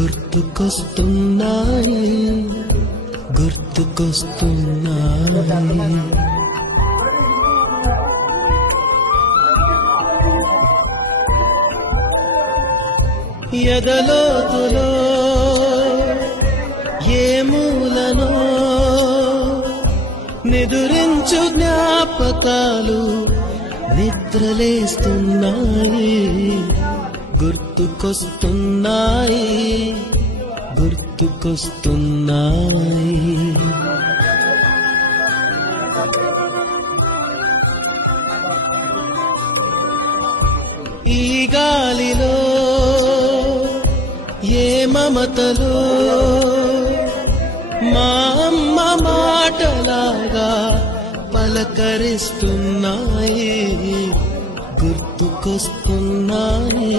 గుర్తుకొస్తున్నాయి గుర్తుకొస్తున్నాయి ఎదలోతులో ఏ మూలనో నిదురించు జ్ఞాపకాలు నిద్రలేస్తున్నాయి గుర్తుకొస్తున్నాయి గుర్తుకొస్తున్నాయి ఈ గాలిలో ఏ మమతలో మా అమ్మ మాటలాగా పలకరిస్తున్నాయి గుర్తుకొస్తున్నాయి